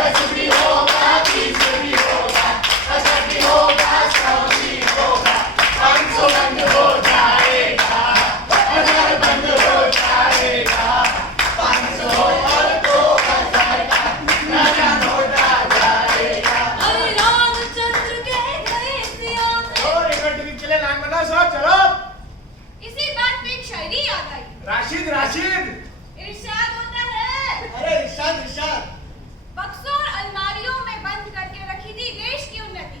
दस भी होगा, 20 भी होगा, 50 भी होगा, 100 भी होगा, 500 बंद हो जाएगा, 1000 बंद हो जाएगा, 500 और 2000 का नया नोट आ जाएगा। अरे रामचंद्र कह गए सिया ने। और एक टिकट के लिए लाइन बनाओ सब, चलो। इसी बात पे एक शायरी याद आई। राशिद राशिद इरशाद होता है, अरे इरशाद इरशाद। बक्सों और अलमारियों में बंद करके रखी थी देश की उन्नति,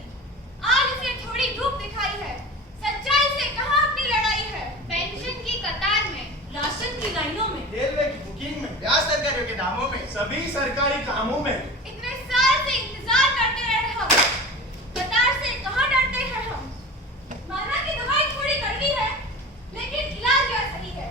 आज इसे थोड़ी धूप दिखाई है, सच्चाई से कहाँ अपनी लड़ाई है। पेंशन की कतार में, राशन की लाइनों में, रेलवे की बुकिंग में, ब्याज सरकारियों के दामों में, सभी सरकारी कामों में, इतने साल से इंतजार करते रहे हम, कतार से कहाँ डरते हैं हम। माना कि दवाई थोड़ी कड़वी है, लेकिन इलाज यह सही है।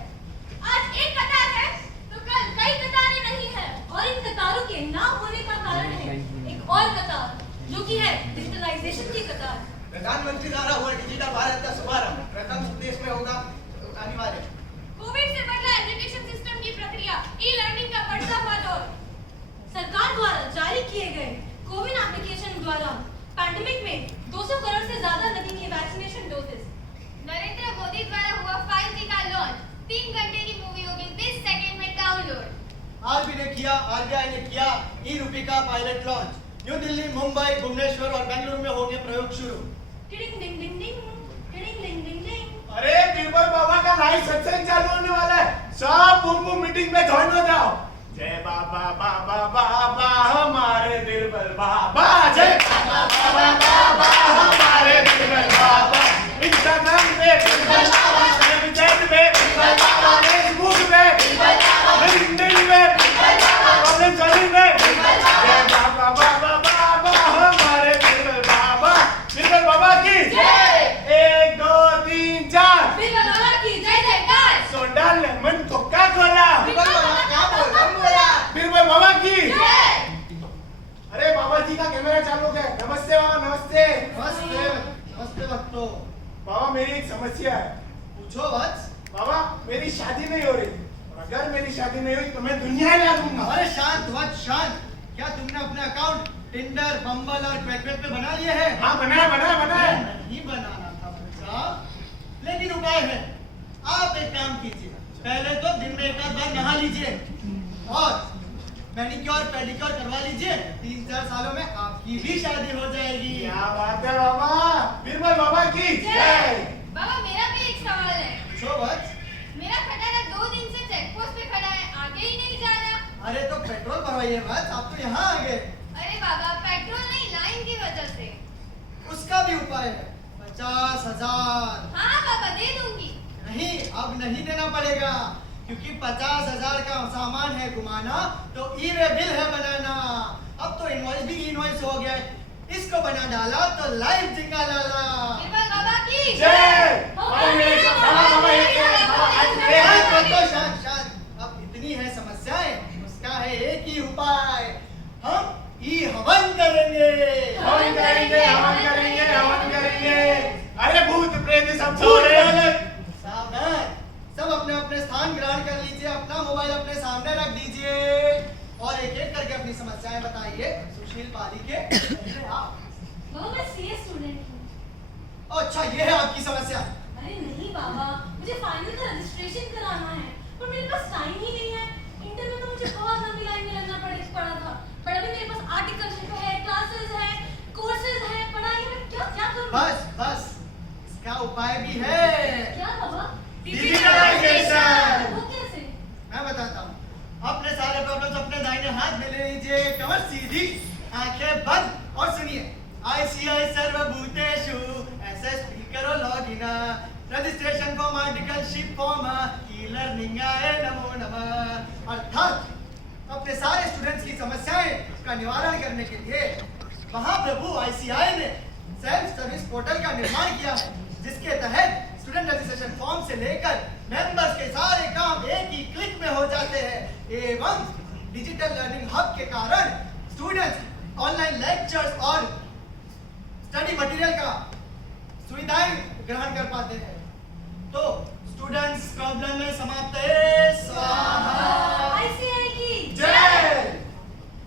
आज एक कतार है तो कल कई कतारें नहीं है, और इन कतारों के ना होने का कारण है एक और कतार, जो कि है डिजिटलाइजेशन की कतार। प्रधानमंत्री द्वारा हुआ डिजिटल भारत का शुभारंभ प्रथम देश में होगा अनिवार्य। कोविड से बदला एजुकेशन सिस्टम की प्रक्रिया, ई लर्निंग का बढ़ता हुआ दौर। सरकार द्वारा जारी किए गए कोविन एप्लीकेशन द्वारा पैंडेमिक में 200 करोड़ से ज्यादा लगेंगे वैक्सीनेशन डोजेस। नरेंद्र मोदी द्वारा हुआ 5G का लॉन्च, 3 घंटे की मूवी होगी 20 सेकंड में डाउनलोड। आरबीआई ने किया ई रूपी का pilot launch. New Delhi, Mumbai, Bhubaneswar और बेंगलुरु में होंगे प्रयोग शुरू। टिडिंग डिंग डिंग डिंग, टिडिंग डिंग डिंग डिंग। अरे बीरबल बाबा का लाइव सत्संग चालू होने वाला है, सब बूम बूम मीटिंग में ज्वाइन हो जाओ। जय बाबा बाबा बाबा हमारे बीरबल बाबा, जय बाबा बाबा बाबा हमारे बीरबल बाबा। इंस्टाग्राम पे बीरबल बाबा, स्नैपचैट पे बीरबल बाबा, फेसबुक पे बीरबल बाबा, लिंक्डइन पे बीरबल बाबा, कमेंट पे बीरबल बाबा। जय बाबा बाबा बाबा हमारे बीरबल बाबा। बीरबल बाबा की जय। 1 2 3 4 बीरबल बाबा की जय जयकार। Soda lemon Coca Cola. Birbal Baba क्या बोला? बीरबल बाबा की जय। अरे बाबा जी का कैमरा चालू है। नमस्ते बाबा, नमस्ते। नमस्ते नमस्ते भक्तों। बाबा मेरी एक समस्या है। पूछो वत्स। बाबा मेरी शादी नहीं हो रही, और अगर मेरी शादी नहीं हुई तो मैं दुनिया हिला दूंगा। अरे शांत वत्स शांत। क्या तुमने अपने अकाउंट टिंडर, बम्बल और क्वैकवेट पे बना लिए हैं? हाँ बनाया बनाया बनाया। नहीं बनाना था बच्चा, लेकिन उपाय है। आप एक काम कीजिए, पहले तो दिन में एक आध बार नहा लीजिए और मैनिक्योर पेडिक्योर करवा लीजिए। 3-4 सालों में आपकी भी शादी हो जाएगी। क्या बात है बाबा। बीरबल बाबा की जय। बाबा मेरा भी एक सवाल है। पूछो वत्स। मेरा खटारा 2 दिन से चेक पोस्ट पे खड़ा है, आगे ही नहीं जा रहा। अरे तो पेट्रोल भरवाइए वत्स, आप तो यहाँ आ गए। अरे बाबा पेट्रोल नहीं, लाइन की वजह से। उसका भी उपाय है, 50,000। हाँ बाबा दे दूंगी। नहीं, अब नहीं देना पड़ेगा, क्योंकि 50,000 का सामान है घुमाना तो ई वे बिल है बनाना। अब तो इनवॉइस भी इनवॉइस हो गया है, इसको बना डाला तो लाइव जिंगा डाला। बीरबल बाबा की जय। बाबा मेरे बाबा बाबा शांत शांत। अब इतनी है समस्याएं, उसका है एक ही उपाय, हम ई हवन करेंगे। हवन करेंगे हवन करेंगे हवन करेंगे। अरे भूत प्रेत सब छोड़े। सावधान, सब अपने अपने स्थान ग्रहण कर लीजिए, अपना मोबाइल अपने सामने रख दीजिए और एक एक करके अपनी समस्याएं बताइए। सुशील पालिके पहले आप। बाबा मैं सीए स्टूडेंट हूँ। अच्छा ये है आपकी समस्या। अरे नहीं बाबा, मुझे फाइनल का रजिस्ट्रेशन कराना है, पर मेरे पास टाइम ही नहीं है। इंटर में तो मुझे बहुत लंबी लाइन में लगना पड़ा था, पर अभी मेरे पास आर्टिकलशिप है, क्लासेस है, कोर्सेज है, पढ़ाई में क्या क्या करूँ? बस बस, इसका उपाय भी है। क्या बाबा? डिजिटलाइजेशन। वो कैसे? मैं बताता हूँ। अपने सारे प्रॉब्लम्स अपने दाहिने हाथ में ले लीजिए, कमर सीधी, आंखें बंद और सुनिए। ICI सर्वभूतेषु SSP करो login, registration form, articleship form, e learning आए नमो नमः। अर्थात अपने सारे स्टूडेंट्स की समस्याएं का निवारण करने के लिए महाप्रभु ICI ने सेल्फ सर्विस पोर्टल का निर्माण किया है, जिसके तहत स्टूडेंट रजिस्ट्रेशन फॉर्म से लेकर मेंबर्स के सारे काम एक ही क्लिक में हो जाते हैं। एवं डिजिटल लर्निंग हब के कारण स्टूडेंट्स ऑनलाइन लेक्चर्स और स्टडी मटेरियल का सुविधाएं ग्रहण कर पाते हैं। तो स्टूडेंट्स प्रॉब्लम में समाप्त है। स्वाहा। ICI की जय।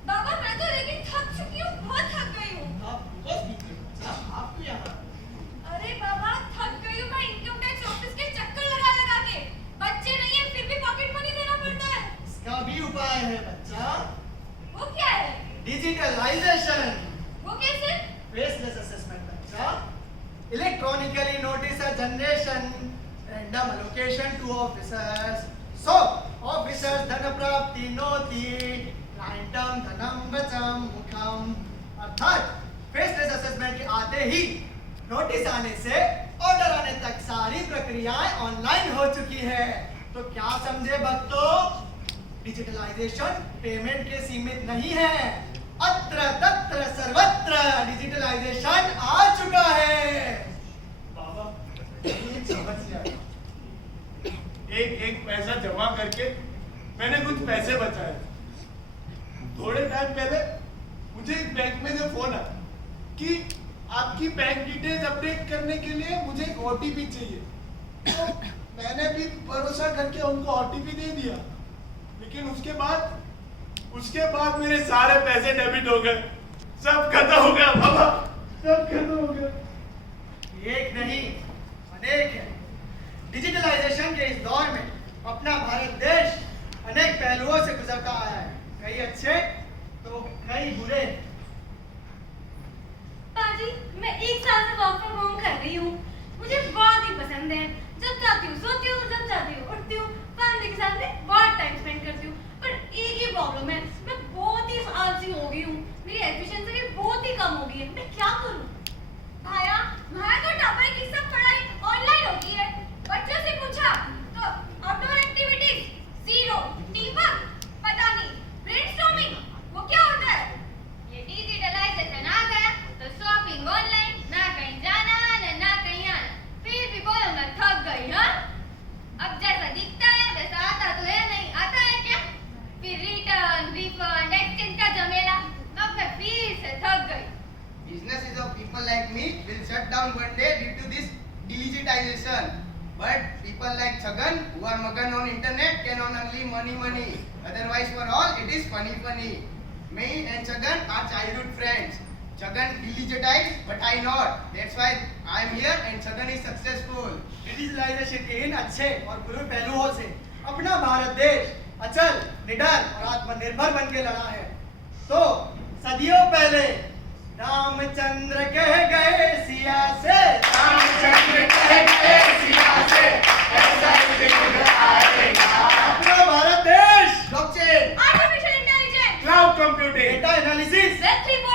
बाबा मैं तो लेकिन थक डिजिटलाइजेशन। वो कैसे? फेसलेस असेसमेंट बच्चा, electronically notice generation, random allocation to officers. So officers धन प्राप्ति नोति, क्लाइंटम धनम वचम मुखम। अर्थात फेसलेस असेसमेंट के आते ही नोटिस आने से ऑर्डर आने तक सारी प्रक्रियाएं ऑनलाइन हो चुकी है। तो क्या समझे भक्तों, डिजिटलाइजेशन पेमेंट के सीमित नहीं है, अत्र तत्र सर्वत्र डिजिटलाइजेशन आ चुका है। बाबा ये समझ गया। एक एक पैसा जमा करके मैंने कुछ पैसे बचाए। थोड़े टाइम पहले मुझे एक बैंक में से फोन आया कि आपकी बैंक डिटेल्स अपडेट करने के लिए मुझे एक ओटीपी चाहिए। तो मैंने भी भरोसा करके उनको ओटीपी दे दिया, लेकिन उसके बाद मेरे सारे पैसे डेबिट हो गए, सब खत्म हो गया बाबा, सब खत्म हो गया। एक नहीं अनेक है। डिजिटलाइजेशन के इस दौर में अपना भारत देश अनेक पहलुओं से गुजरता आया है, कई अच्छे तो कई बुरे। पाजी, मैं एक साल से वर्क फ्रॉम होम कर रही हूँ। मुझे बहुत ही पसंद है। जब चाहती हूँ सोती हूँ, जब चाहती हूँ उठती हूँ, फैमिली के साथ में बहुत टाइम स्पेंड करती हूँ। पर एक ही प्रॉब्लम है, मैं बहुत ही आलसी हो गई हूँ। मेरी एफिशिएंसी भी बहुत ही कम हो गई है। मैं क्या करूँ? भाया तो टॉपर की सब पढ़ाई ऑनलाइन हो गई है। बच्चों से पूछा तो outdoor activities zero, team work पता नहीं, ब्रेनस्टॉर्मिंग वो क्या होता है? ये डिजिटलाइजेशन आ गया तो शॉपिंग ऑनलाइन, ना कहीं जाना ना कहीं आना। फिर भी बोलो मैं थक गई। हाँ, अब जैसा दिखता है वैसा आता तो है नहीं। आता है क्या? फिर रिटर्न रिफंड एक्सचेंज का झमेला। अब मैं फिर से थक गई। Businesses of people like me will shut down one day due to this digitization. But people like Chhagan, who are magan on internet, can earn only money. Otherwise, for all, it is funny. Me and Chhagan are childhood friends. Chhagan digitized, but I not. That's why I am here and Chhagan is successful. Digitalization के इन अच्छे और बुरे पहलुओं से अपना भारत देश अचल, निडर और आत्मनिर्भर बन के लड़ा है। तो सदियों पहले रामचंद्र कह गए सिया से, रामचंद्र कह गए सिया से, ऐसा ही दिन आएगा। अपना भारत देश Blockchain. Artificial intelligence, cloud computing, data analysis, web 3.0